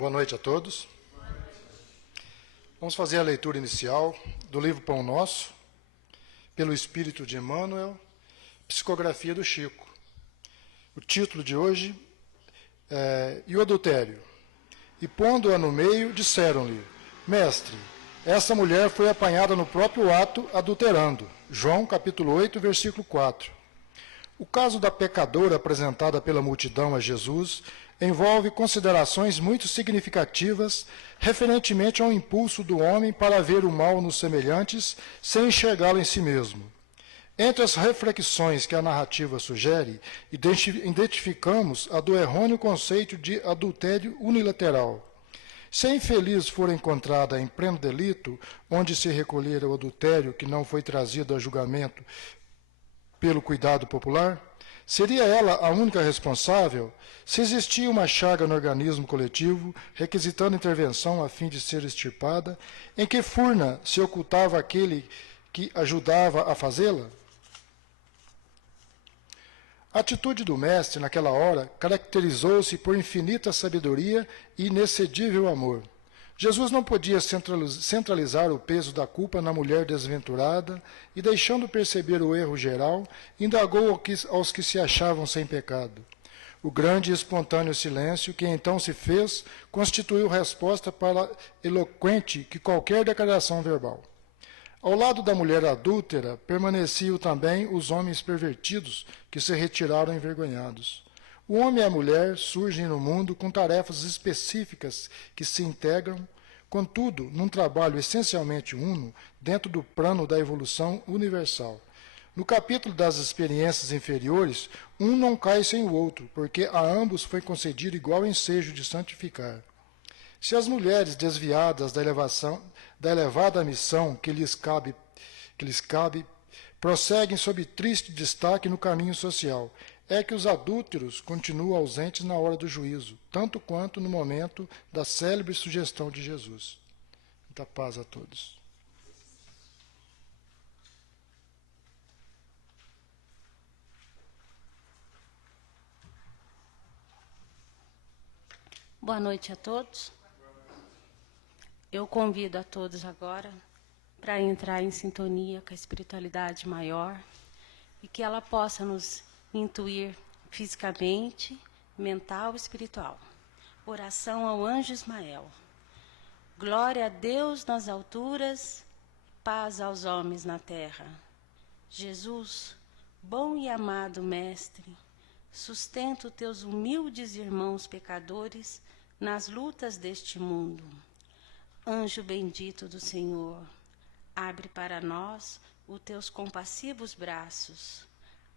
Boa noite a todos. Vamos fazer a leitura inicial do livro Pão Nosso, pelo Espírito de Emmanuel, psicografia do Chico. O título de hoje é E o adultério? E pondo-a no meio, disseram-lhe: Mestre, essa mulher foi apanhada no próprio ato adulterando. João capítulo 8, versículo 4. O caso da pecadora apresentada pela multidão a Jesus envolve considerações muito significativas referentemente ao impulso do homem para ver o mal nos semelhantes sem enxergá-lo em si mesmo. Entre as reflexões que a narrativa sugere, identificamos a do errôneo conceito de adultério unilateral. Se a infeliz for encontrada em pleno delito, onde se recolher o adultério que não foi trazido a julgamento pelo cuidado popular, seria ela a única responsável se existia uma chaga no organismo coletivo, requisitando intervenção a fim de ser extirpada, em que furna se ocultava aquele que ajudava a fazê-la? A atitude do mestre, naquela hora, caracterizou-se por infinita sabedoria e inexcedível amor. Jesus não podia centralizar o peso da culpa na mulher desventurada e, deixando perceber o erro geral, indagou aos que se achavam sem pecado. O grande e espontâneo silêncio que então se fez constituiu resposta para eloquente que qualquer declaração verbal. Ao lado da mulher adúltera permaneciam também os homens pervertidos que se retiraram envergonhados. O homem e a mulher surgem no mundo com tarefas específicas que se integram, contudo, num trabalho essencialmente uno, dentro do plano da evolução universal. No capítulo das experiências inferiores, um não cai sem o outro, porque a ambos foi concedido igual ensejo de santificar. Se as mulheres desviadas da elevada missão que lhes cabe, prosseguem sob triste destaque no caminho social, é que os adúlteros continuam ausentes na hora do juízo, tanto quanto no momento da célebre sugestão de Jesus. Muita paz a todos. Boa noite a todos. Eu convido a todos agora para entrar em sintonia com a espiritualidade maior e que ela possa nos intuir fisicamente, mental e espiritual. Oração ao anjo Ismael. Glória a Deus nas alturas, paz aos homens na terra. Jesus, bom e amado Mestre, sustenta teus humildes irmãos pecadores nas lutas deste mundo. Anjo bendito do Senhor, abre para nós os teus compassivos braços.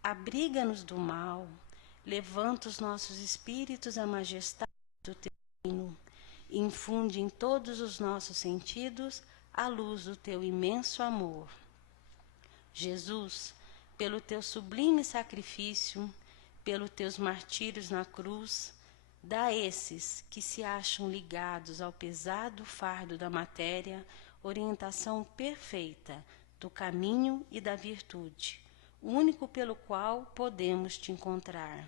Abriga-nos do mal, levanta os nossos espíritos à majestade do teu reino. Infunde em todos os nossos sentidos a luz do teu imenso amor. Jesus, pelo teu sublime sacrifício, pelos teus martírios na cruz, dá a esses que se acham ligados ao pesado fardo da matéria orientação perfeita do caminho e da virtude, o único pelo qual podemos te encontrar.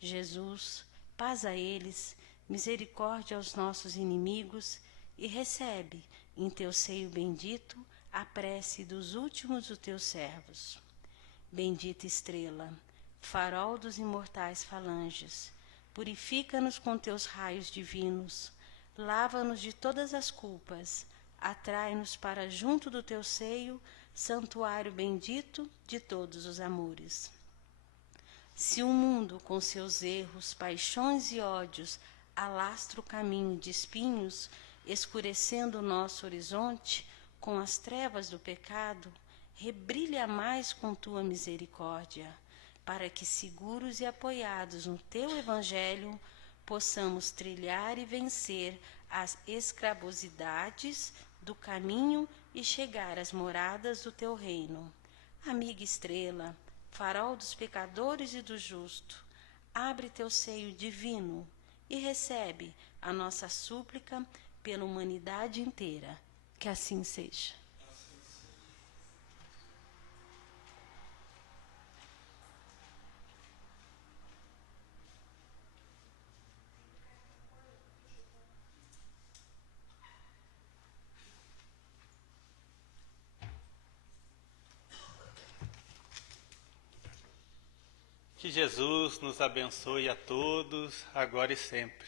Jesus, paz a eles, misericórdia aos nossos inimigos e recebe em teu seio bendito a prece dos últimos dos teus servos. Bendita estrela, farol dos imortais falanges, purifica-nos com teus raios divinos, lava-nos de todas as culpas, atrai-nos para junto do teu seio, santuário bendito de todos os amores. Se o mundo com seus erros, paixões e ódios alastra o caminho de espinhos, escurecendo o nosso horizonte com as trevas do pecado, rebrilha mais com tua misericórdia, para que, seguros e apoiados no teu Evangelho, possamos trilhar e vencer as escravosidades do caminho e chegar às moradas do teu reino. Amiga estrela, farol dos pecadores e do justo, abre teu seio divino e recebe a nossa súplica pela humanidade inteira. Que assim seja. Que Jesus nos abençoe a todos, agora e sempre.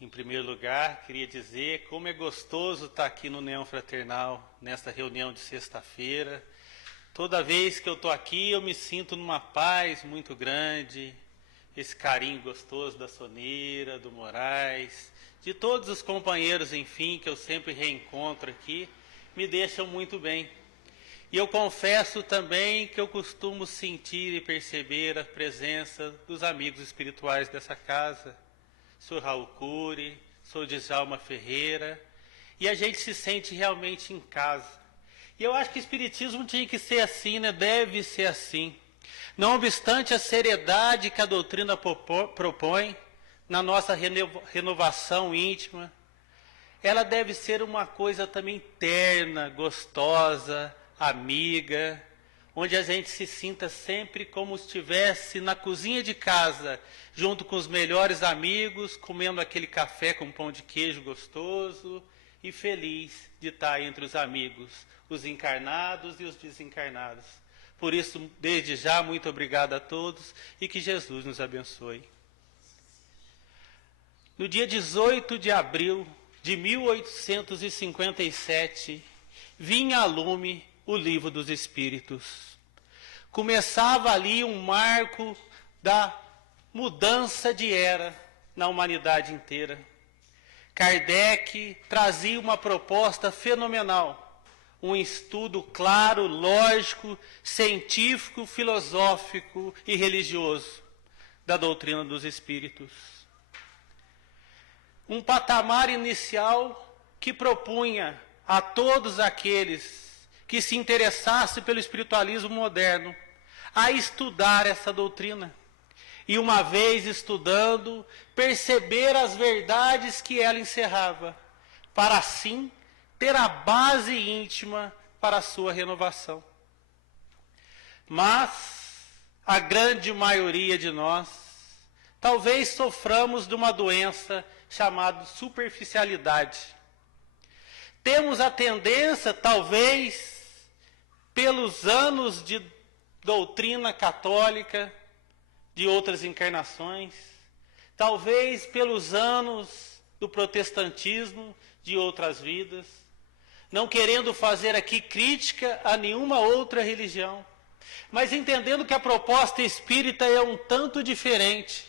Em primeiro lugar, queria dizer como é gostoso estar aqui no União Fraternal, nesta reunião de sexta-feira. Toda vez que eu estou aqui, eu me sinto numa paz muito grande, esse carinho gostoso da Soneira, do Moraes, de todos os companheiros, enfim, que eu sempre reencontro aqui, me deixam muito bem. E eu confesso também que eu costumo sentir e perceber a presença dos amigos espirituais dessa casa, Sr. Raul Cury, Sr. Djalma Ferreira, e a gente se sente realmente em casa. E eu acho que o Espiritismo tinha que ser assim, né? Deve ser assim. Não obstante a seriedade que a doutrina propõe na nossa renovação íntima, ela deve ser uma coisa também terna, gostosa, amiga, onde a gente se sinta sempre como se estivesse na cozinha de casa, junto com os melhores amigos, comendo aquele café com pão de queijo gostoso e feliz de estar entre os amigos, os encarnados e os desencarnados. Por isso, desde já, muito obrigado a todos e que Jesus nos abençoe. No dia 18 de abril de 1857, vinha a lume o Livro dos Espíritos. Começava ali um marco da mudança de era na humanidade inteira. Kardec trazia uma proposta fenomenal, um estudo claro, lógico, científico, filosófico e religioso da doutrina dos Espíritos. Um patamar inicial que propunha a todos aqueles que se interessassem pelo espiritualismo moderno a estudar essa doutrina. E uma vez estudando, perceber as verdades que ela encerrava, para assim ter a base íntima para a sua renovação. Mas a grande maioria de nós talvez soframos de uma doença chamada superficialidade. Temos a tendência, talvez, pelos anos de doutrina católica, de outras encarnações, talvez pelos anos do protestantismo, de outras vidas, não querendo fazer aqui crítica a nenhuma outra religião, mas entendendo que a proposta espírita é um tanto diferente.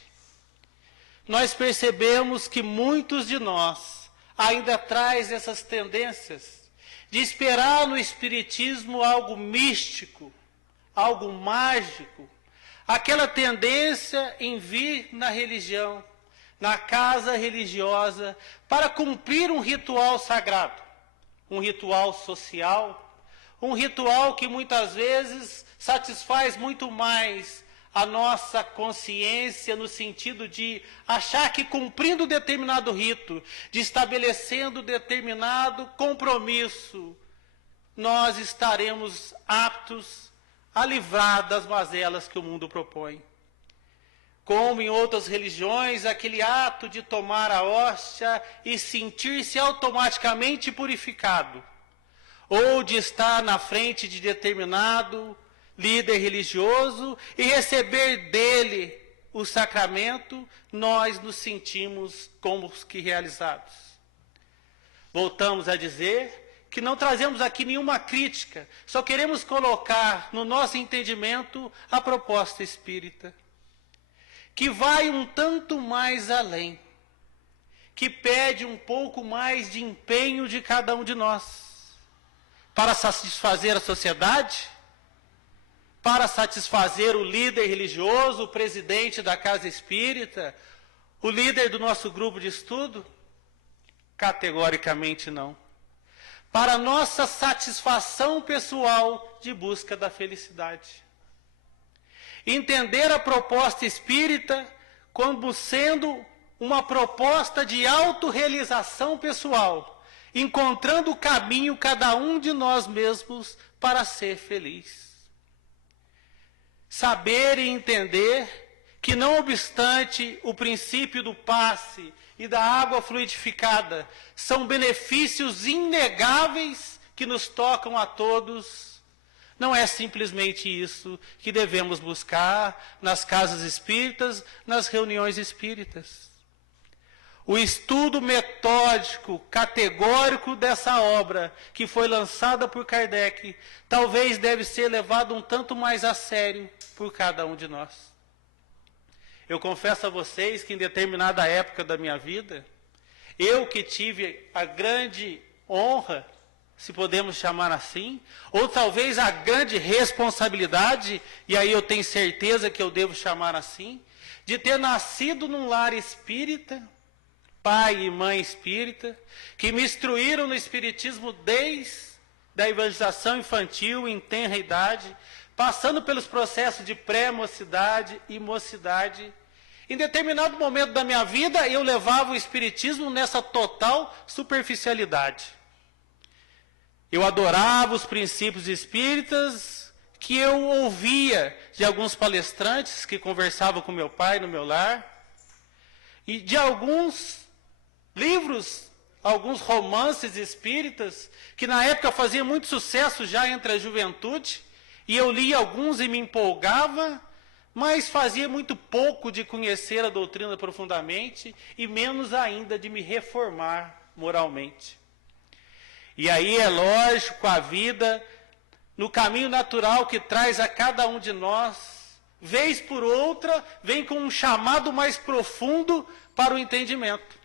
Nós percebemos que muitos de nós ainda traz essas tendências de esperar no espiritismo algo místico, algo mágico, aquela tendência em vir na religião, na casa religiosa, para cumprir um ritual sagrado, um ritual social, um ritual que muitas vezes satisfaz muito mais a nossa consciência no sentido de achar que cumprindo determinado rito, de estabelecendo determinado compromisso, nós estaremos aptos a livrar das mazelas que o mundo propõe. Como em outras religiões, aquele ato de tomar a hóstia e sentir-se automaticamente purificado, ou de estar na frente de determinado líder religioso e receber dele o sacramento, nós nos sentimos como que realizados. Voltamos a dizer que não trazemos aqui nenhuma crítica, só queremos colocar no nosso entendimento a proposta espírita, que vai um tanto mais além, que pede um pouco mais de empenho de cada um de nós, para satisfazer a sociedade, para satisfazer o líder religioso, o presidente da casa espírita, o líder do nosso grupo de estudo? Categoricamente não. Para nossa satisfação pessoal de busca da felicidade. Entender a proposta espírita como sendo uma proposta de autorrealização pessoal, encontrando o caminho cada um de nós mesmos para ser feliz. Saber e entender que, não obstante o princípio do passe e da água fluidificada, são benefícios inegáveis que nos tocam a todos, Não é simplesmente isso que devemos buscar nas casas espíritas, nas reuniões espíritas. O estudo metódico, categórico dessa obra, que foi lançada por Kardec, talvez deve ser levado um tanto mais a sério por cada um de nós. Eu confesso a vocês que em determinada época da minha vida, eu que tive a grande honra, se podemos chamar assim, ou talvez a grande responsabilidade, e aí eu tenho certeza que eu devo chamar assim, de ter nascido num lar espírita, pai e mãe espírita, que me instruíram no espiritismo desde a evangelização infantil em tenra idade, passando pelos processos de pré-mocidade e mocidade. Em determinado momento da minha vida, eu levava o espiritismo nessa total superficialidade. Eu adorava os princípios espíritas que eu ouvia de alguns palestrantes que conversavam com meu pai no meu lar, e de alguns livros, alguns romances espíritas, que na época faziam muito sucesso já entre a juventude, e eu lia alguns e me empolgava, mas fazia muito pouco de conhecer a doutrina profundamente, e menos ainda de me reformar moralmente. E aí é lógico, a vida, no caminho natural que traz a cada um de nós, vez por outra, vem com um chamado mais profundo para o entendimento.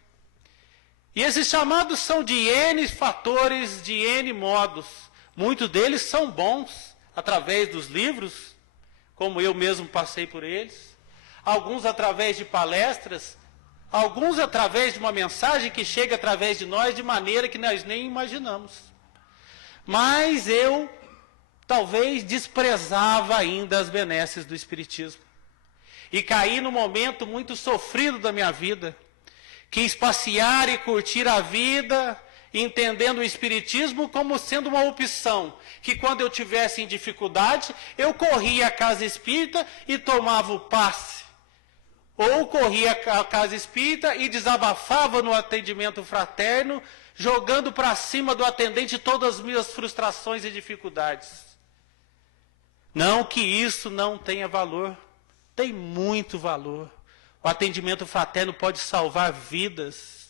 E esses chamados são de N fatores, de N modos. Muitos deles são bons, através dos livros, como eu mesmo passei por eles. Alguns através de palestras, alguns através de uma mensagem que chega através de nós de maneira que nós nem imaginamos. Mas eu, talvez, desprezava ainda as benesses do Espiritismo. E caí num momento muito sofrido da minha vida. Quis passear e curtir a vida, entendendo o Espiritismo como sendo uma opção, que quando eu tivesse em dificuldade, eu corria à casa espírita e tomava o passe. Ou corria à casa espírita e desabafava no atendimento fraterno, jogando para cima do atendente todas as minhas frustrações e dificuldades. Não que isso não tenha valor, tem muito valor. O atendimento fraterno pode salvar vidas.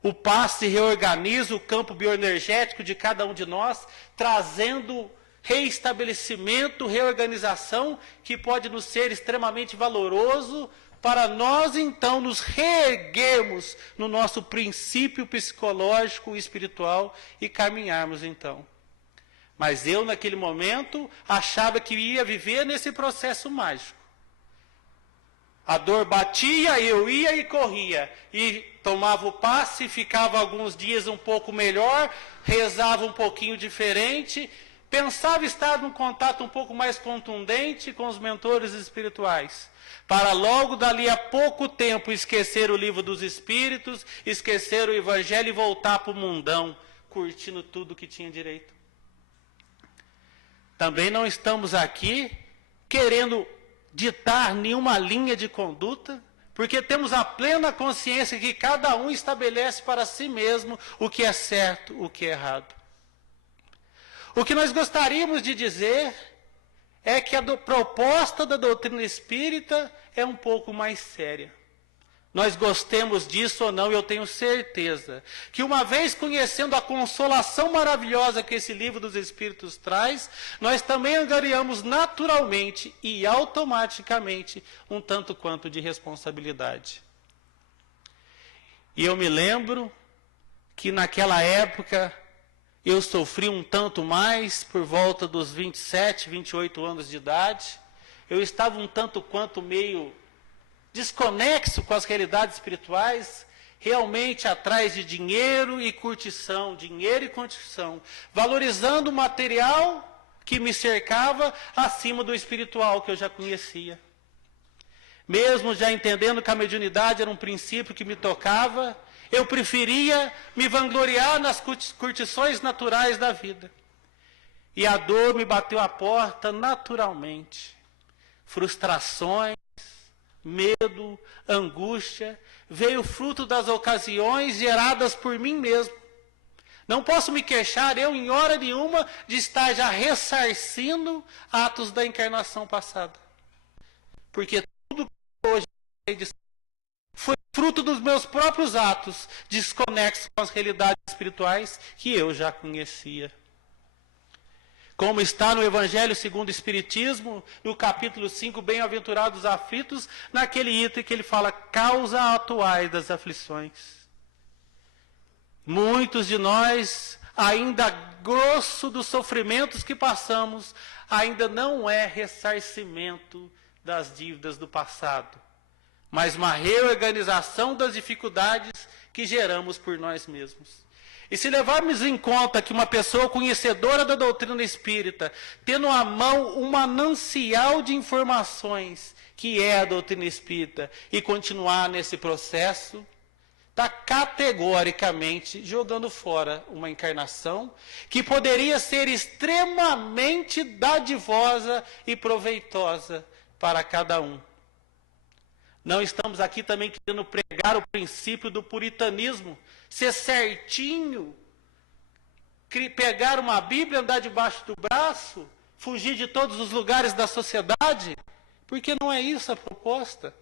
O passe reorganiza o campo bioenergético de cada um de nós, trazendo reestabelecimento, reorganização, que pode nos ser extremamente valoroso, para nós então nos reerguermos no nosso princípio psicológico e espiritual e caminharmos então. Mas eu, naquele momento, achava que ia viver nesse processo mágico. A dor batia, eu ia e corria, e tomava o passe, ficava alguns dias um pouco melhor, rezava um pouquinho diferente, pensava estar num contato um pouco mais contundente com os mentores espirituais, para logo dali a pouco tempo esquecer o livro dos Espíritos, esquecer o Evangelho e voltar para o mundão, curtindo tudo que tinha direito. Também não estamos aqui querendo ditar nenhuma linha de conduta, porque temos a plena consciência que cada um estabelece para si mesmo o que é certo, o que é errado. O que nós gostaríamos de dizer é que a proposta da doutrina espírita é um pouco mais séria. Nós gostemos disso ou não, eu tenho certeza que uma vez conhecendo a consolação maravilhosa que esse livro dos Espíritos traz, nós também angariamos naturalmente e automaticamente um tanto quanto de responsabilidade. E eu me lembro que naquela época eu sofri um tanto mais, por volta dos 27, 28 anos de idade. Eu estava um tanto quanto meio desconexo com as realidades espirituais, realmente atrás de dinheiro e curtição, valorizando o material que me cercava acima do espiritual que eu já conhecia. Mesmo já entendendo que a mediunidade era um princípio que me tocava, eu preferia me vangloriar nas curtições naturais da vida. E a dor me bateu à porta naturalmente. Frustrações, medo, angústia, veio fruto das ocasiões geradas por mim mesmo, Não posso me queixar, eu, em hora nenhuma, de estar já ressarcindo atos da encarnação passada. Porque tudo que hoje foi fruto dos meus próprios atos, desconexos com as realidades espirituais que eu já conhecia. Como está no Evangelho segundo o Espiritismo, no capítulo 5, Bem-aventurados os aflitos, naquele item que ele fala, causa atuais das aflições. Muitos de nós, ainda grosso dos sofrimentos que passamos, ainda não é ressarcimento das dívidas do passado, mas uma reorganização das dificuldades que geramos por nós mesmos. E se levarmos em conta que uma pessoa conhecedora da doutrina espírita, tendo à mão um manancial de informações, que é a doutrina espírita, e continuar nesse processo, está categoricamente jogando fora uma encarnação que poderia ser extremamente dadivosa e proveitosa para cada um. Não estamos aqui também querendo pregar o princípio do puritanismo, ser certinho, pegar uma Bíblia, andar debaixo do braço, fugir de todos os lugares da sociedade, porque não é isso a proposta.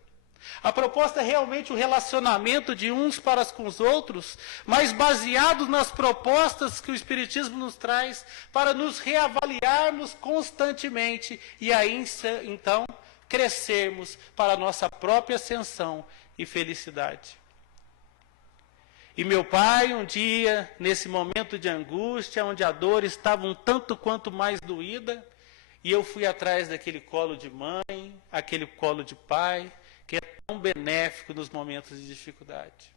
A proposta é realmente o relacionamento de uns para com os outros, mas baseado nas propostas que o Espiritismo nos traz para nos reavaliarmos constantemente e aí então crescermos para a nossa própria ascensão e felicidade. E meu pai, um dia, nesse momento de angústia, onde a dor estava um tanto quanto mais doída, e eu fui atrás daquele colo de mãe, aquele colo de pai, que é tão benéfico nos momentos de dificuldade.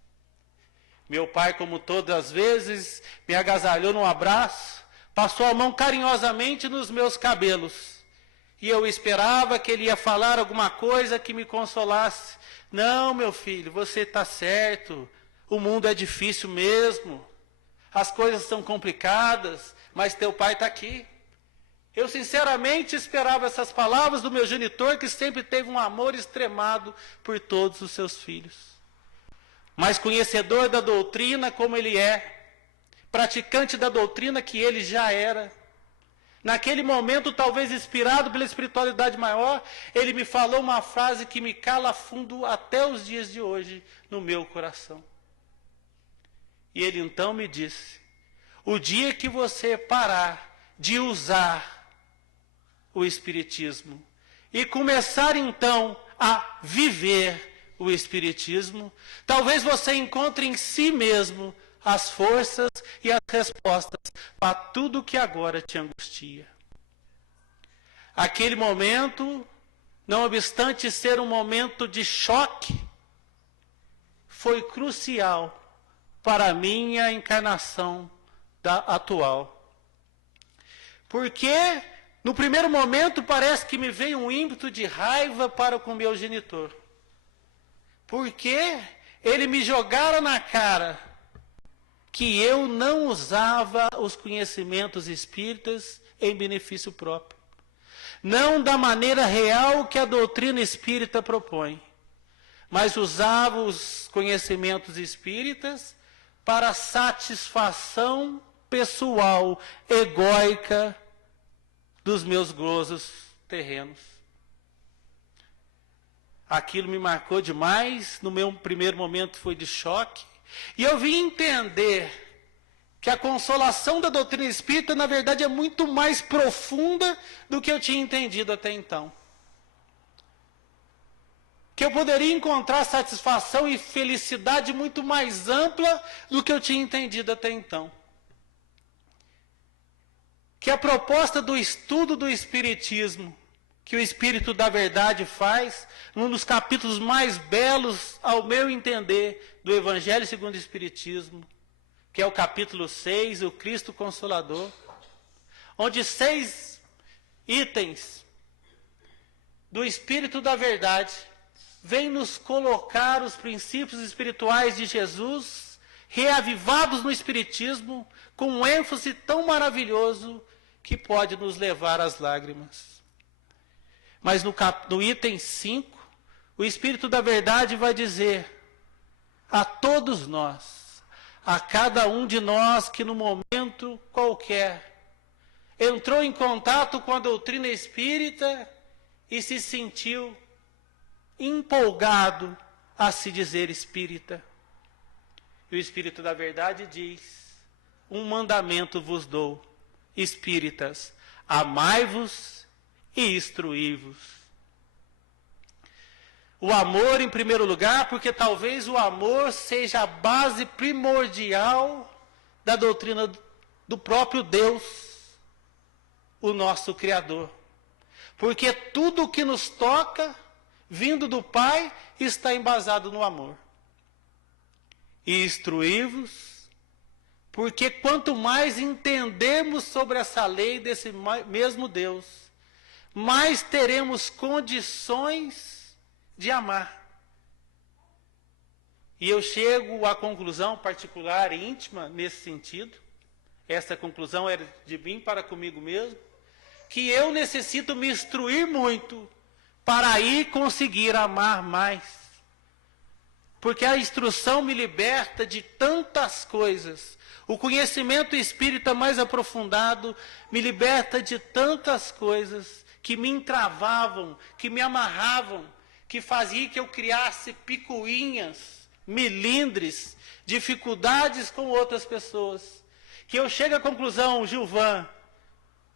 Meu pai, como todas as vezes, me agasalhou num abraço, passou a mão carinhosamente nos meus cabelos, e eu esperava que ele ia falar alguma coisa que me consolasse. Não, meu filho, você está certo, o mundo é difícil mesmo, as coisas são complicadas, mas teu pai está aqui. Eu sinceramente esperava essas palavras do meu genitor, que sempre teve um amor extremado por todos os seus filhos. Mas conhecedor da doutrina como ele é, praticante da doutrina que ele já era, naquele momento, talvez inspirado pela espiritualidade maior, ele me falou uma frase que me cala fundo até os dias de hoje no meu coração. E ele então me disse, o dia que você parar de usar o Espiritismo e começar então a viver o Espiritismo, talvez você encontre em si mesmo as forças e as respostas para tudo que agora te angustia. Aquele momento, não obstante ser um momento de choque, foi crucial para a minha encarnação atual. Porque no primeiro momento parece que me veio um ímpeto de raiva para com meu genitor. Porque ele me jogara na cara que eu não usava os conhecimentos espíritas em benefício próprio. Não da maneira real que a doutrina espírita propõe, mas usava os conhecimentos espíritas para satisfação pessoal, egóica, dos meus gozos terrenos. Aquilo me marcou demais, no meu primeiro momento foi de choque, e eu vim entender que a consolação da doutrina espírita, na verdade, é muito mais profunda do que eu tinha entendido até então. Que eu poderia encontrar satisfação e felicidade muito mais ampla do que eu tinha entendido até então. Que a proposta do estudo do Espiritismo, que o Espírito da Verdade faz, num dos capítulos mais belos, ao meu entender, do Evangelho segundo o Espiritismo, que é o capítulo 6, o Cristo Consolador, onde 6 itens do Espírito da Verdade vêm nos colocar os princípios espirituais de Jesus, reavivados no Espiritismo, com um ênfase tão maravilhoso que pode nos levar às lágrimas. Mas no item 5, o Espírito da Verdade vai dizer a todos nós, a cada um de nós que no momento qualquer entrou em contato com a doutrina espírita e se sentiu empolgado a se dizer espírita. E o Espírito da Verdade diz: um mandamento vos dou, espíritas, amai-vos e instruí-vos. O amor em primeiro lugar, porque talvez o amor seja a base primordial da doutrina do próprio Deus, o nosso Criador. Porque tudo o que nos toca, vindo do Pai, está embasado no amor. E instruí-vos, porque quanto mais entendermos sobre essa lei desse mesmo Deus, mais teremos condições de amar. E eu chego à conclusão particular e íntima nesse sentido, essa conclusão era de mim para comigo mesmo, que eu necessito me instruir muito para aí conseguir amar mais. Porque a instrução me liberta de tantas coisas. O conhecimento espírita mais aprofundado me liberta de tantas coisas que me entravavam, que me amarravam, que fazia que eu criasse picuinhas, melindres, dificuldades com outras pessoas. Que eu chego à conclusão,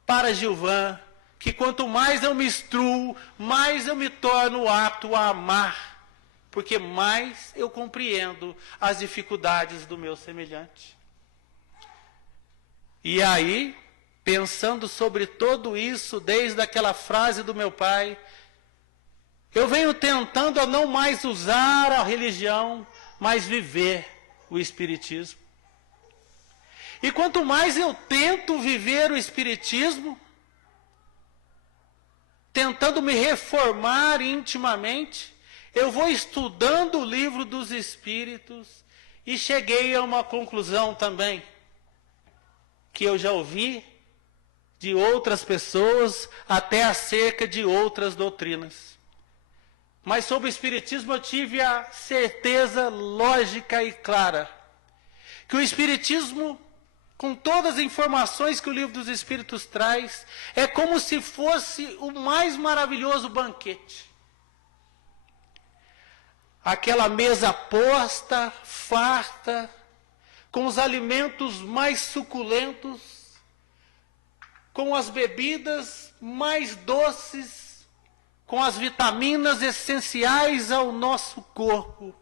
para Gilvan, que quanto mais eu me instruo, mais eu me torno apto a amar, porque mais eu compreendo as dificuldades do meu semelhante. E aí, pensando sobre tudo isso, desde aquela frase do meu pai, eu venho tentando a não mais usar a religião, mas viver o Espiritismo. E quanto mais eu tento viver o Espiritismo, tentando me reformar intimamente, eu vou estudando o livro dos Espíritos e cheguei a uma conclusão também, que eu já ouvi de outras pessoas até acerca de outras doutrinas. Mas sobre o Espiritismo eu tive a certeza lógica e clara que o Espiritismo, com todas as informações que o Livro dos Espíritos traz, é como se fosse o mais maravilhoso banquete. Aquela mesa posta, farta, com os alimentos mais suculentos, com as bebidas mais doces, com as vitaminas essenciais ao nosso corpo.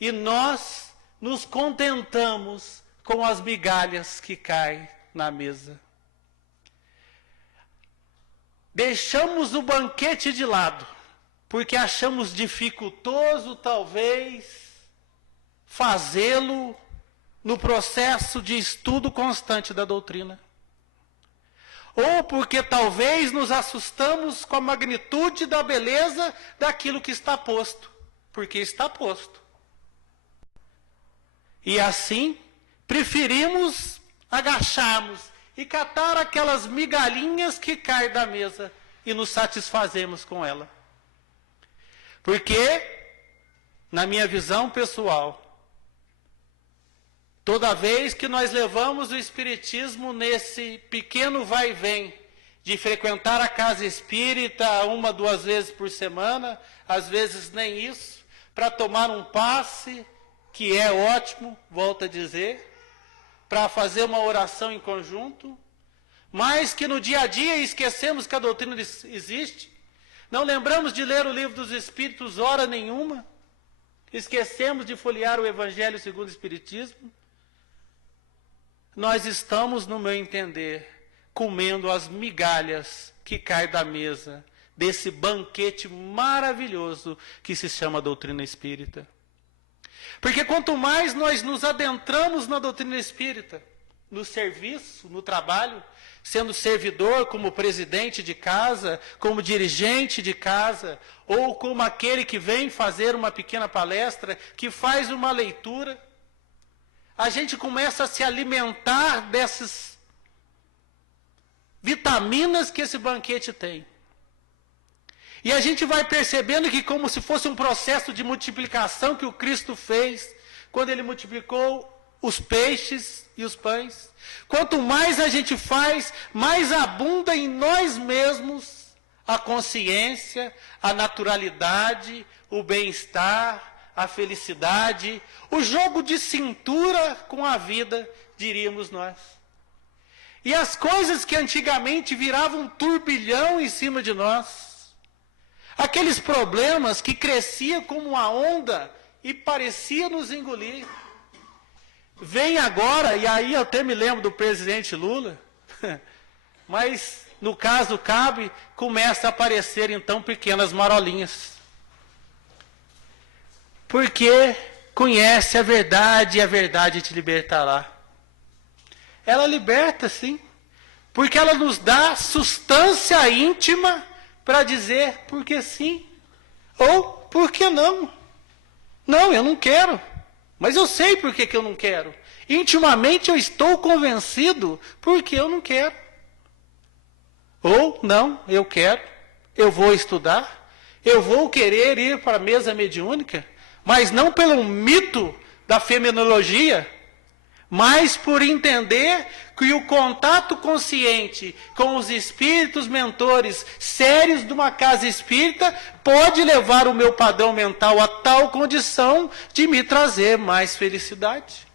E nós nos contentamos com as migalhas que caem na mesa. Deixamos o banquete de lado, porque achamos dificultoso, talvez, fazê-lo no processo de estudo constante da doutrina. Ou porque talvez nos assustamos com a magnitude da beleza daquilo que está posto, porque está posto. E assim, preferimos agacharmos e catar aquelas migalhinhas que caem da mesa e nos satisfazemos com ela. Porque, na minha visão pessoal, toda vez que nós levamos o Espiritismo nesse pequeno vai e vem, de frequentar a casa espírita 1, 2 vezes por semana, às vezes nem isso, para tomar um passe, que é ótimo, volto a dizer, para fazer uma oração em conjunto, mas que no dia a dia esquecemos que a doutrina existe, não lembramos de ler o Livro dos Espíritos hora nenhuma, esquecemos de folhear o Evangelho segundo o Espiritismo, nós estamos, no meu entender, comendo as migalhas que caem da mesa desse banquete maravilhoso que se chama doutrina espírita. Porque quanto mais nós nos adentramos na doutrina espírita, no serviço, no trabalho, sendo servidor como presidente de casa, como dirigente de casa, ou como aquele que vem fazer uma pequena palestra, que faz uma leitura, a gente começa a se alimentar dessas vitaminas que esse banquete tem. E a gente vai percebendo que, como se fosse um processo de multiplicação que o Cristo fez, quando ele multiplicou os peixes e os pães. Quanto mais a gente faz, mais abunda em nós mesmos a consciência, a naturalidade, o bem-estar, a felicidade, o jogo de cintura com a vida, diríamos nós. E as coisas que antigamente viravam um turbilhão em cima de nós, aqueles problemas que cresciam como uma onda e parecia nos engolir, vem agora, e aí eu até me lembro do presidente Lula, mas no caso cabe, começa a aparecer então pequenas marolinhas. Porque conhece a verdade e a verdade te libertará. Ela liberta, sim, porque ela nos dá substância íntima para dizer porque sim ou porque não. Não, eu não quero, mas eu sei por que eu não quero. Intimamente eu estou convencido porque eu não quero. Ou não, eu quero, eu vou estudar, eu vou querer ir para a mesa mediúnica, mas não pelo mito da fenomenologia, mas por entender que o contato consciente com os espíritos mentores sérios de uma casa espírita pode levar o meu padrão mental a tal condição de me trazer mais felicidade.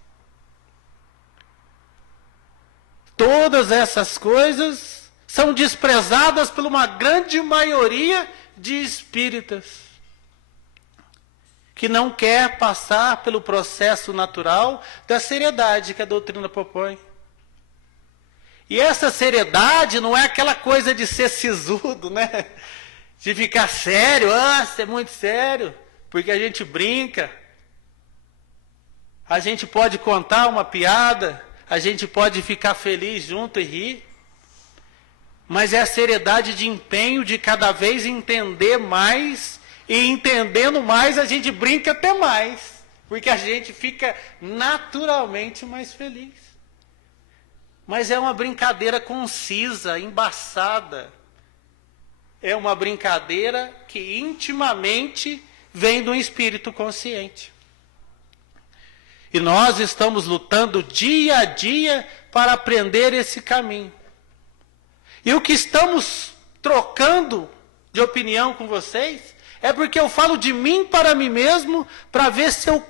Todas essas coisas são desprezadas por uma grande maioria de espíritas que não quer passar pelo processo natural da seriedade que a doutrina propõe. E essa seriedade não é aquela coisa de ser sisudo, né? De ficar sério, isso é muito sério, porque a gente brinca, a gente pode contar uma piada, a gente pode ficar feliz junto e rir, mas é a seriedade de empenho de cada vez entender mais, e entendendo mais a gente brinca até mais, porque a gente fica naturalmente mais feliz. Mas é uma brincadeira concisa, embaçada. É uma brincadeira que intimamente vem do espírito consciente. E nós estamos lutando dia a dia para aprender esse caminho. E o que estamos trocando de opinião com vocês é porque eu falo de mim para mim mesmo, para ver se eu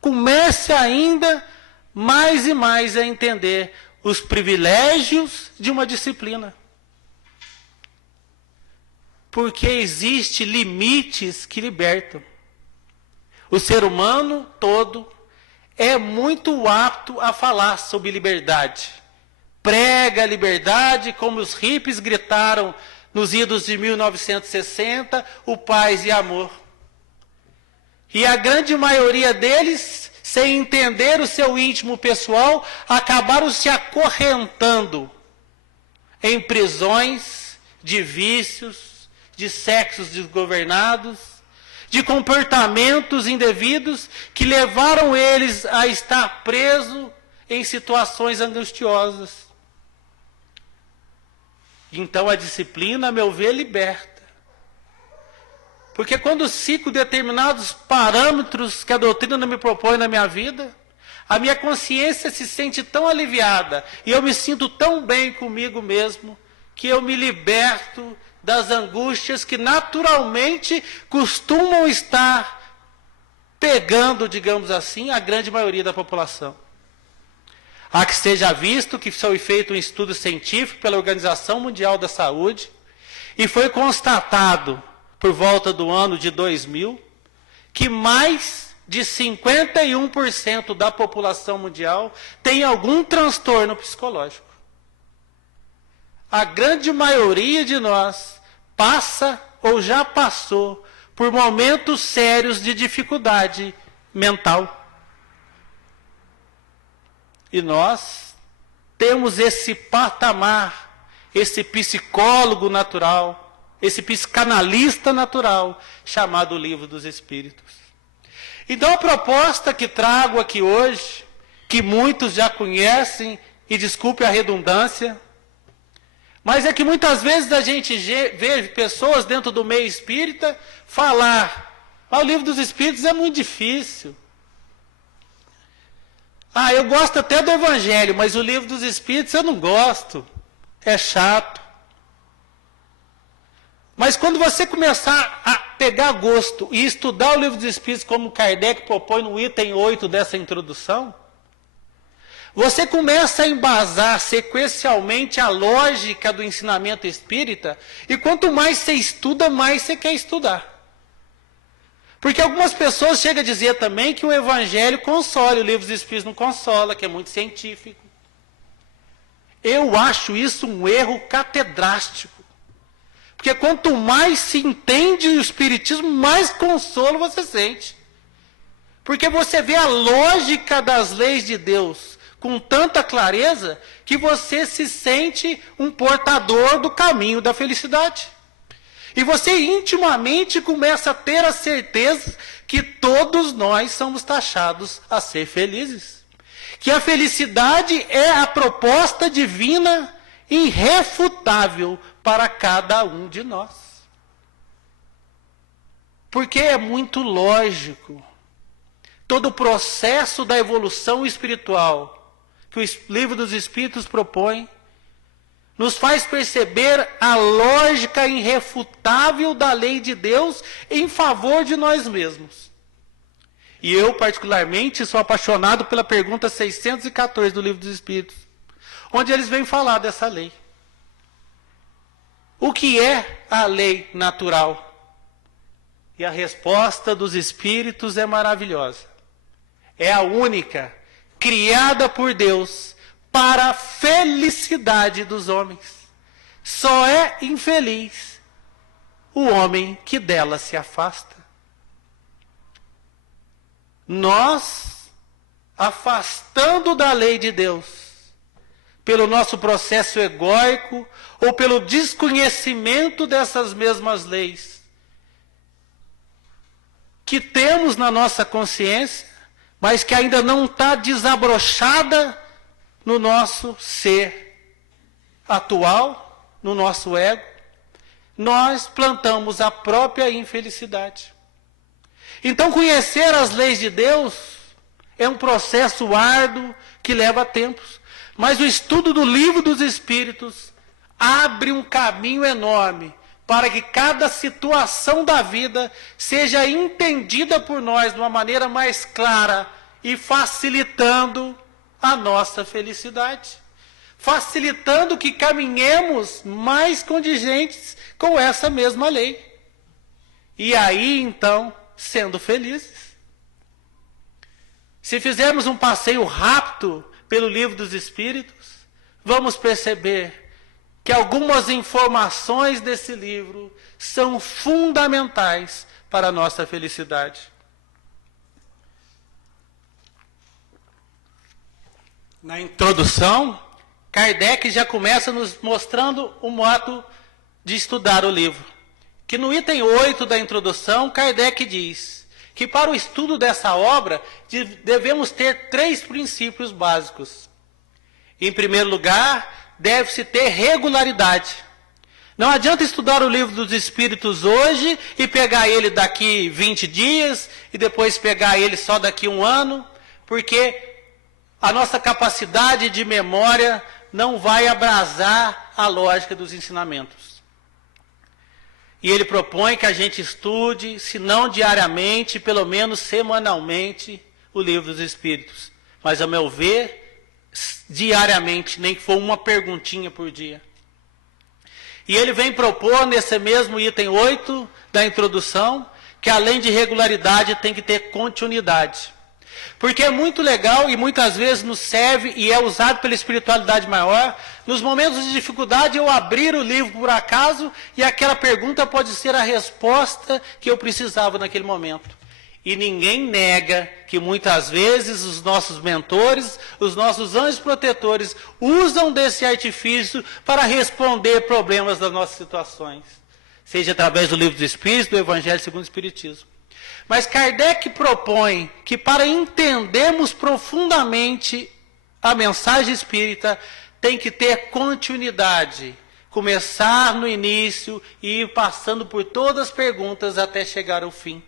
comece ainda mais e mais a entender os privilégios de uma disciplina. Porque existem limites que libertam. O ser humano todo é muito apto a falar sobre liberdade. Prega a liberdade, como os hippies gritaram nos idos de 1960, o paz e amor. E a grande maioria deles, sem entender o seu íntimo pessoal, acabaram se acorrentando em prisões de vícios, de sexos desgovernados, de comportamentos indevidos que levaram eles a estar presos em situações angustiosas. Então a disciplina, a meu ver, liberta. Porque quando sigo determinados parâmetros que a doutrina me propõe na minha vida, a minha consciência se sente tão aliviada e eu me sinto tão bem comigo mesmo, que eu me liberto das angústias que naturalmente costumam estar pegando, digamos assim, a grande maioria da população. Há que seja visto que foi feito um estudo científico pela Organização Mundial da Saúde e foi constatado, por volta do ano de 2000, que mais de 51% da população mundial tem algum transtorno psicológico. A grande maioria de nós passa ou já passou por momentos sérios de dificuldade mental. E nós temos esse patamar, esse psicólogo natural, esse psicanalista natural, chamado Livro dos Espíritos. Então a proposta que trago aqui hoje, que muitos já conhecem, e desculpe a redundância, mas é que muitas vezes a gente vê pessoas dentro do meio espírita falar, o Livro dos Espíritos é muito difícil. Ah, eu gosto até do Evangelho, mas o Livro dos Espíritos eu não gosto. É chato. Mas quando você começar a pegar gosto e estudar o Livro dos Espíritos, como Kardec propõe no item 8 dessa introdução, você começa a embasar sequencialmente a lógica do ensinamento espírita, e quanto mais você estuda, mais você quer estudar. Porque algumas pessoas chegam a dizer também que o Evangelho consola, o Livro dos Espíritos não consola, que é muito científico. Eu acho isso um erro catedrástico. Porque quanto mais se entende o Espiritismo, mais consolo você sente. Porque você vê a lógica das leis de Deus com tanta clareza que você se sente um portador do caminho da felicidade. E você intimamente começa a ter a certeza que todos nós somos taxados a ser felizes. Que a felicidade é a proposta divina irrefutável para cada um de nós. Porque é muito lógico. Todo o processo da evolução espiritual que o Livro dos Espíritos propõe nos faz perceber a lógica irrefutável da lei de Deus em favor de nós mesmos. E eu, particularmente, sou apaixonado pela pergunta 614 do Livro dos Espíritos, onde eles vêm falar dessa lei. O que é a lei natural? E a resposta dos Espíritos é maravilhosa. É a única, criada por Deus, para a felicidade dos homens. Só é infeliz o homem que dela se afasta. Nós, afastando da lei de Deus, pelo nosso processo egóico ou pelo desconhecimento dessas mesmas leis, que temos na nossa consciência, mas que ainda não está desabrochada no nosso ser atual, no nosso ego, nós plantamos a própria infelicidade. Então, conhecer as leis de Deus é um processo árduo que leva tempos. Mas o estudo do Livro dos Espíritos abre um caminho enorme para que cada situação da vida seja entendida por nós de uma maneira mais clara e facilitando a nossa felicidade. Facilitando que caminhemos mais condigentes com essa mesma lei. E aí, então, sendo felizes. Se fizermos um passeio rápido pelo Livro dos Espíritos, vamos perceber que algumas informações desse livro são fundamentais para a nossa felicidade. Na introdução, Kardec já começa nos mostrando o modo de estudar o livro. Que no item 8 da introdução, Kardec diz que para o estudo dessa obra devemos ter 3 princípios básicos. Em primeiro lugar, deve-se ter regularidade. Não adianta estudar o Livro dos Espíritos hoje e pegar ele daqui 20 dias e depois pegar ele só daqui 1 ano, porque a nossa capacidade de memória não vai abrasar a lógica dos ensinamentos. E ele propõe que a gente estude, se não diariamente, pelo menos semanalmente, o Livro dos Espíritos. Mas, a meu ver, diariamente, nem que for uma perguntinha por dia. E ele vem propor, nesse mesmo item 8 da introdução, que além de regularidade tem que ter continuidade. Porque é muito legal e muitas vezes nos serve e é usado pela espiritualidade maior. Nos momentos de dificuldade eu abrir o livro por acaso e aquela pergunta pode ser a resposta que eu precisava naquele momento. E ninguém nega que muitas vezes os nossos mentores, os nossos anjos protetores usam desse artifício para responder problemas das nossas situações. Seja através do Livro dos Espíritos, do Evangelho segundo o Espiritismo. Mas Kardec propõe que para entendermos profundamente a mensagem espírita, tem que ter continuidade. Começar no início e ir passando por todas as perguntas até chegar ao fim.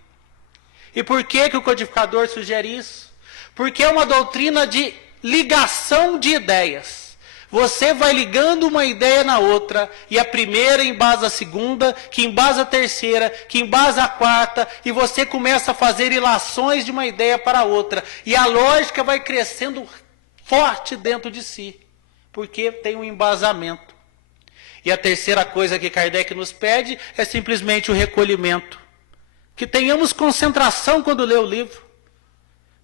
E por que o codificador sugere isso? Porque é uma doutrina de ligação de ideias. Você vai ligando uma ideia na outra, e a primeira embasa a segunda, que embasa a terceira, que embasa a quarta, e você começa a fazer ilações de uma ideia para a outra. E a lógica vai crescendo forte dentro de si, porque tem um embasamento. E a terceira coisa que Kardec nos pede é simplesmente o recolhimento. Que tenhamos concentração quando lê o livro.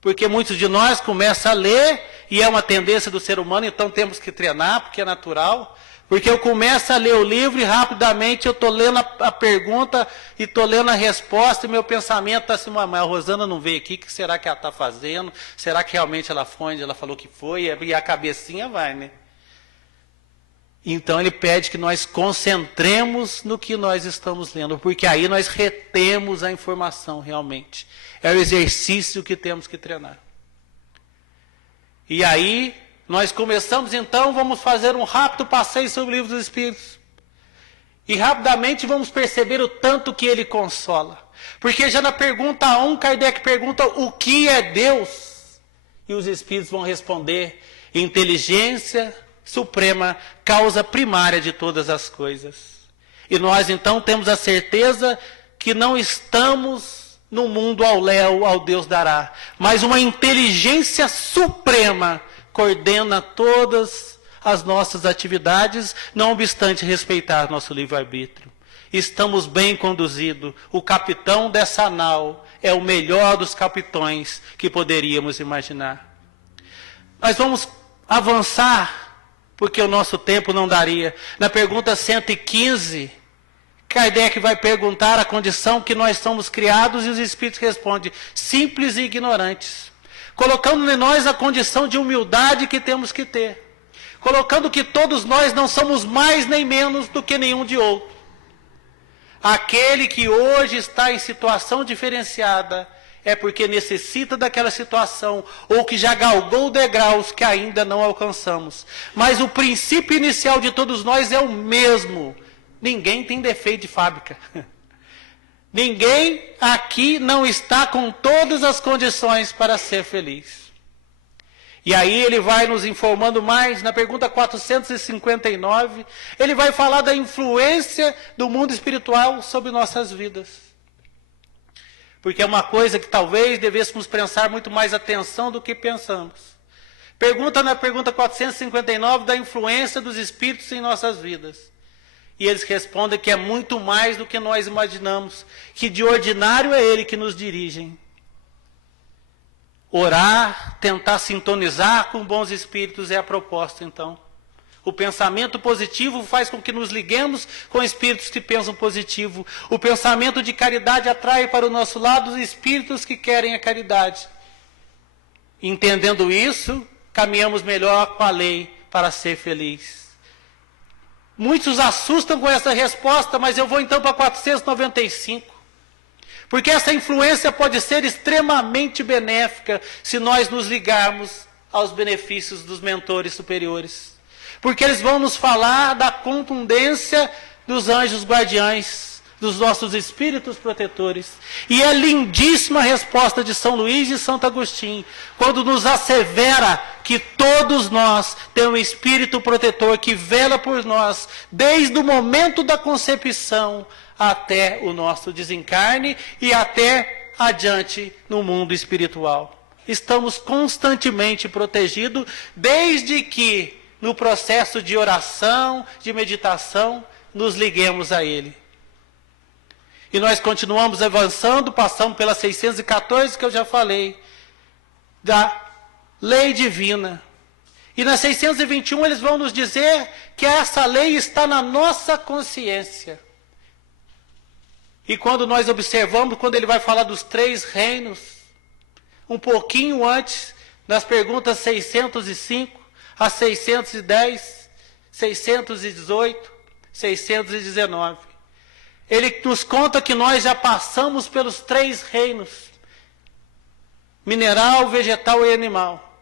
Porque muitos de nós começam a ler, e é uma tendência do ser humano, então temos que treinar, porque é natural. Porque eu começo a ler o livro e rapidamente eu estou lendo a pergunta e estou lendo a resposta, e meu pensamento está assim, mas a Rosana não veio aqui, o que será que ela está fazendo? Será que realmente ela foi onde ela falou que foi? E a cabecinha vai, né? Então ele pede que nós concentremos no que nós estamos lendo, porque aí nós retemos a informação realmente. É o exercício que temos que treinar. E aí nós começamos então, vamos fazer um rápido passeio sobre o Livro dos Espíritos. E rapidamente vamos perceber o tanto que ele consola. Porque já na pergunta 1, Kardec pergunta o que é Deus? E os Espíritos vão responder: inteligência suprema, causa primária de todas as coisas. E nós então temos a certeza que não estamos no mundo ao léu, ao Deus dará, mas uma inteligência suprema coordena todas as nossas atividades, não obstante respeitar nosso livre-arbítrio. Estamos bem conduzidos. O capitão dessa nau é o melhor dos capitães que poderíamos imaginar. Nós vamos avançar, porque o nosso tempo não daria. Na pergunta 115, Kardec vai perguntar a condição que nós somos criados, e os Espíritos respondem: simples e ignorantes. Colocando em nós a condição de humildade que temos que ter. Colocando que todos nós não somos mais nem menos do que nenhum de outro. Aquele que hoje está em situação diferenciada é porque necessita daquela situação, ou que já galgou degraus que ainda não alcançamos. Mas o princípio inicial de todos nós é o mesmo. Ninguém tem defeito de fábrica. Ninguém aqui não está com todas as condições para ser feliz. E aí ele vai nos informando mais, na pergunta 459, ele vai falar da influência do mundo espiritual sobre nossas vidas. Porque é uma coisa que talvez devêssemos prestar muito mais atenção do que pensamos. Pergunta na pergunta 459 da influência dos Espíritos em nossas vidas. E eles respondem que é muito mais do que nós imaginamos, que de ordinário é ele que nos dirige. Orar, tentar sintonizar com bons espíritos é a proposta, então. O pensamento positivo faz com que nos liguemos com espíritos que pensam positivo. O pensamento de caridade atrai para o nosso lado os espíritos que querem a caridade. Entendendo isso, caminhamos melhor com a lei para ser feliz. Muitos assustam com essa resposta, mas eu vou então para 495. Porque essa influência pode ser extremamente benéfica se nós nos ligarmos aos benefícios dos mentores superiores. Porque eles vão nos falar da contundência dos anjos guardiães, dos nossos espíritos protetores. E é lindíssima a resposta de São Luís e Santo Agostinho, quando nos assevera que todos nós temos um espírito protetor que vela por nós, desde o momento da concepção até o nosso desencarne e até adiante no mundo espiritual. Estamos constantemente protegidos, desde que no processo de oração, de meditação, nos liguemos a Ele. E nós continuamos avançando, passamos pela 614, que eu já falei, da lei divina. E na 621 eles vão nos dizer que essa lei está na nossa consciência. E quando nós observamos, quando ele vai falar dos 3 reinos, um pouquinho antes, nas perguntas 605 a 610, 618, 619, ele nos conta que nós já passamos pelos 3 reinos, mineral, vegetal e animal.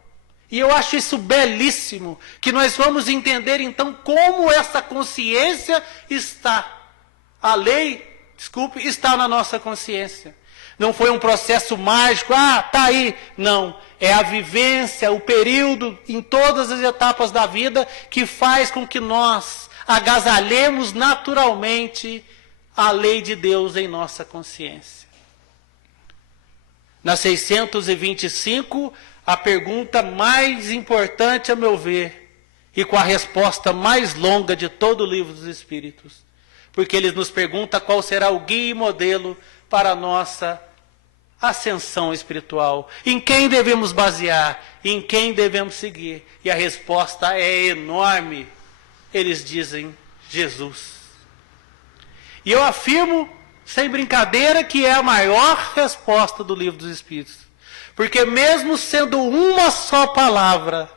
E eu acho isso belíssimo, que nós vamos entender então como essa consciência está. A lei, está na nossa consciência. Não foi um processo mágico, tá aí. Não, é a vivência, o período em todas as etapas da vida que faz com que nós agasalhemos naturalmente a lei de Deus em nossa consciência. Na 625, a pergunta mais importante, a meu ver, e com a resposta mais longa de todo o livro dos Espíritos, porque ele nos pergunta qual será o guia e modelo para a nossa ascensão espiritual, em quem devemos basear, em quem devemos seguir. E a resposta é enorme. Eles dizem Jesus. E eu afirmo, sem brincadeira, que é a maior resposta do livro dos Espíritos. Porque mesmo sendo uma só palavra,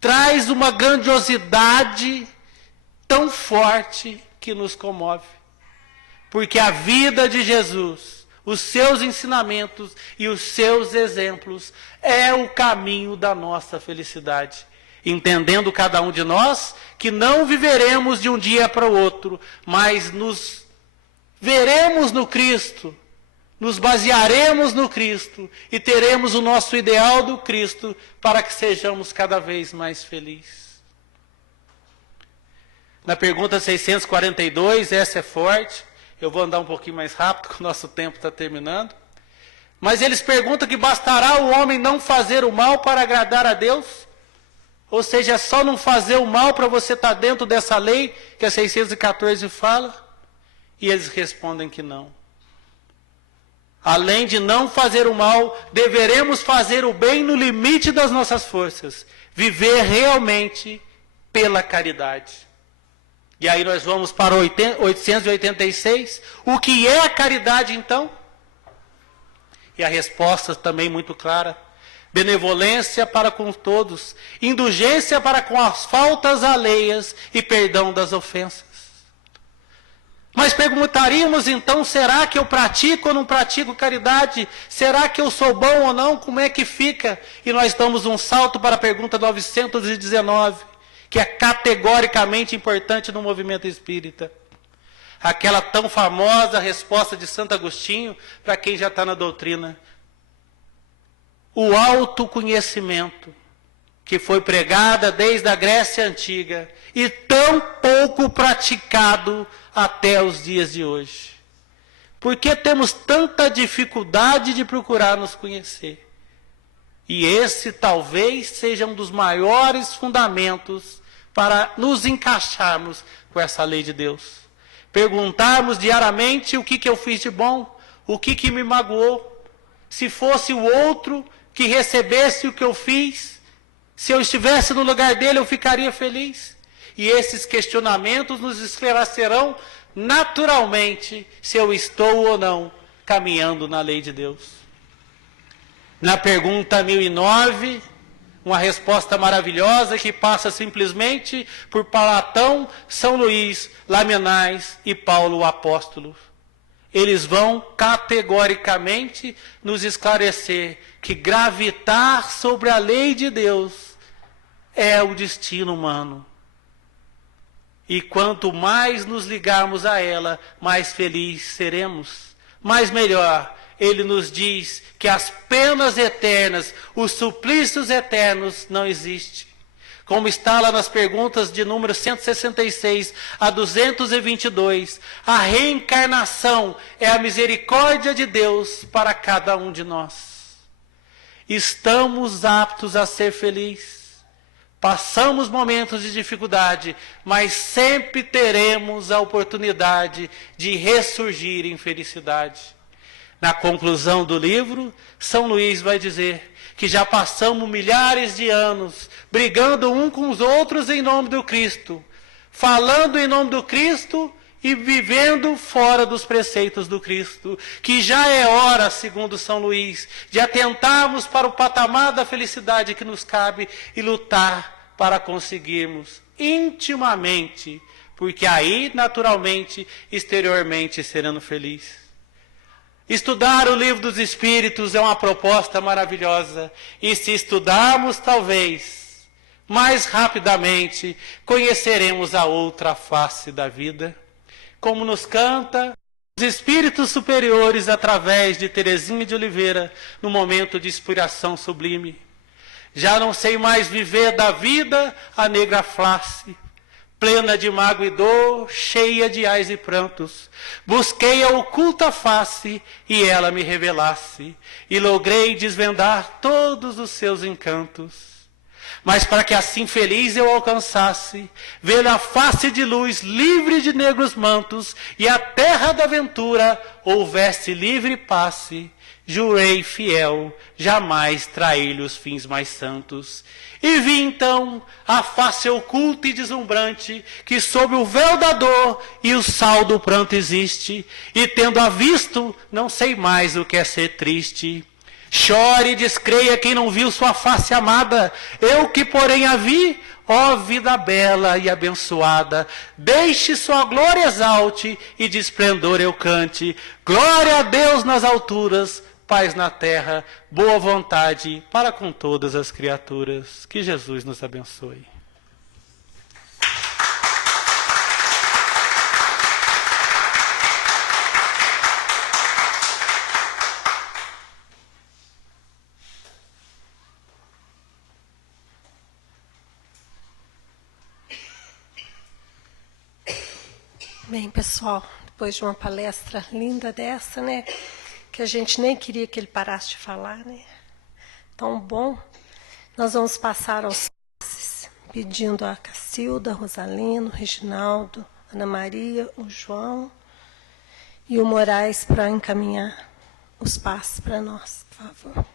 traz uma grandiosidade tão forte que nos comove. Porque a vida de Jesus, os seus ensinamentos e os seus exemplos é o caminho da nossa felicidade. Entendendo cada um de nós que não viveremos de um dia para o outro, mas nos veremos no Cristo, nos basearemos no Cristo e teremos o nosso ideal do Cristo para que sejamos cada vez mais felizes. Na pergunta 642, essa é forte. Eu vou andar um pouquinho mais rápido, porque o nosso tempo está terminando. Mas eles perguntam que bastará o homem não fazer o mal para agradar a Deus? Ou seja, é só não fazer o mal para você estar dentro dessa lei que a 614 fala? E eles respondem que não. Além de não fazer o mal, deveremos fazer o bem no limite das nossas forças. Viver realmente pela caridade. E aí nós vamos para 886. O que é a caridade, então? E a resposta também muito clara. Benevolência para com todos, indulgência para com as faltas alheias e perdão das ofensas. Mas perguntaríamos então, será que eu pratico ou não pratico caridade? Será que eu sou bom ou não? Como é que fica? E nós damos um salto para a pergunta 919. Que é categoricamente importante no movimento espírita. Aquela tão famosa resposta de Santo Agostinho, para quem já está na doutrina. O autoconhecimento, que foi pregada desde a Grécia Antiga, e tão pouco praticado até os dias de hoje. Por que temos tanta dificuldade de procurar nos conhecer? E esse talvez seja um dos maiores fundamentos para nos encaixarmos com essa lei de Deus. Perguntarmos diariamente o que eu fiz de bom, o que me magoou. Se fosse o outro que recebesse o que eu fiz, se eu estivesse no lugar dele, eu ficaria feliz. E esses questionamentos nos esclarecerão naturalmente se eu estou ou não caminhando na lei de Deus. Na pergunta 1009, uma resposta maravilhosa que passa simplesmente por Platão, São Luís, Lamennais e Paulo o Apóstolo. Eles vão categoricamente nos esclarecer que gravitar sobre a lei de Deus é o destino humano. E quanto mais nos ligarmos a ela, mais felizes seremos, mais melhor. Ele nos diz que as penas eternas, os suplícios eternos não existem. Como está lá nas perguntas de número 166 a 222, a reencarnação é a misericórdia de Deus para cada um de nós. Estamos aptos a ser felizes. Passamos momentos de dificuldade, mas sempre teremos a oportunidade de ressurgir em felicidade. Na conclusão do livro, São Luís vai dizer que já passamos milhares de anos brigando um com os outros em nome do Cristo, falando em nome do Cristo e vivendo fora dos preceitos do Cristo, que já é hora, segundo São Luís, de atentarmos para o patamar da felicidade que nos cabe e lutar para conseguirmos intimamente, porque aí, naturalmente, exteriormente, seremos felizes. Estudar o livro dos Espíritos é uma proposta maravilhosa. E se estudarmos, talvez, mais rapidamente, conheceremos a outra face da vida. Como nos canta os espíritos superiores através de Teresinha de Oliveira, no momento de inspiração sublime. Já não sei mais viver da vida a negra face, plena de mágoa e dor, cheia de ais e prantos. Busquei a oculta face e ela me revelasse, e logrei desvendar todos os seus encantos. Mas para que assim feliz eu alcançasse, ver a face de luz livre de negros mantos, e a terra da ventura houvesse livre passe, jurei fiel, jamais trair-lhe os fins mais santos. E vi então a face oculta e deslumbrante, que sob o véu da dor e o sal do pranto existe, e tendo-a visto, não sei mais o que é ser triste. Chore e descreia quem não viu sua face amada, eu que porém a vi, ó vida bela e abençoada, deixe sua glória exalte e de esplendor eu cante, glória a Deus nas alturas, paz na terra, boa vontade para com todas as criaturas. Que Jesus nos abençoe. Bem, pessoal, depois de uma palestra linda dessa, né, que a gente nem queria que ele parasse de falar, né, tão bom, nós vamos passar aos passes, pedindo a Cacilda, Rosalino, Reginaldo, Ana Maria, o João e o Moraes para encaminhar os passes para nós, por favor.